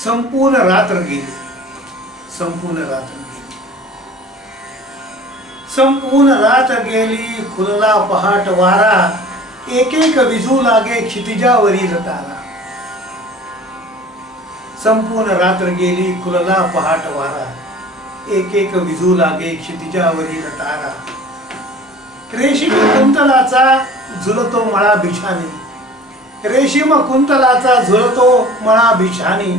संपूर्ण रात्र गेली, संपूर्ण रात्र गेली, संपूर्ण रात्र गेली, खुलला पहाट वारा, एक एक विझू लागे क्षितिजावरील तारा। संपूर्ण रात्र गेली, खुलला पहाट वारा, एक एक विझू लागे क्षितिजावरील तारा। रेशीम कुंतलाचा झुलतो मळा बिछानी, रेशीम कुंतलाचा झुलतो मळा बिछानी,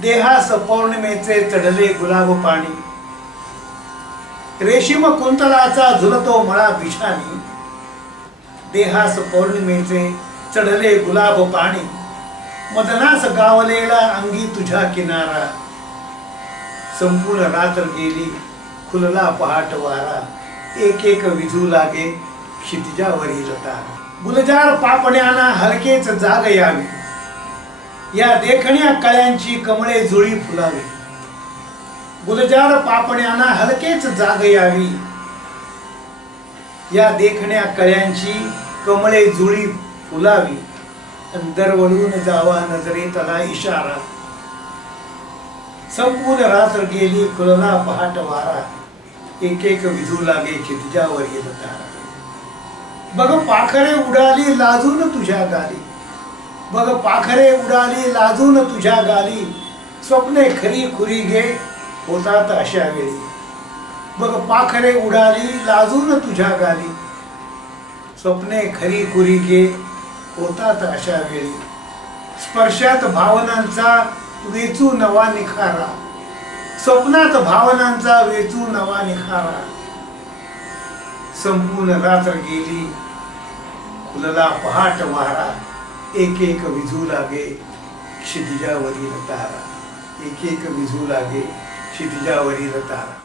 देहास पौर्णिमेचे चढले गुलाब पाणी। रेशीम कुंतलाचा झुलतो मळा बिछानी, देहास पौर्णिमेचे चढले गुलाब पाणी। मदनास गावलेला अंगी तुझ्या किनारा, संपूर्ण रात्र गेली, खुलला पहाट वारा, एक एक विझू लागे क्षितिजावरील तारा। गुलजार पापण्याना हलकेच जाग यावी, या देखण्या कळ्यांची कमळे जुळी फुलावी। गुलजार पापण्याना हलकेच जाग यावी, या देखण्या कळ्यांची कमळे जुळी फुलावी। दरवळून जावा नजरेतला इशारा, संपूर्ण रात्र गेली, खुलला पहाट वारा, एक एक विझू लागे क्षितिजावरील तारा। बघ पाखरे उडाली लाजून तुझ्या गाली, बघ पाखरे उडाली लाजून तुझ्या गाली, स्वप्ने खरी खुरी गे होतात अशा वेळी। बघ पाखरे उडाली लाजून तुझ्या गाली, स्वप्ने खरी खुरी गे होतात अशा वेळी। स्पर्शात भावनांचा वेचू नवा निखारा, स्वप्नात भावनांचा वेचू नवा निखारा। संपूर्ण रात्र गेली, खुलला पहाट वारा, एक एक विझू लागे क्षितिजावरील तारा, एक एक विझू लागे क्षितिजावरील तारा।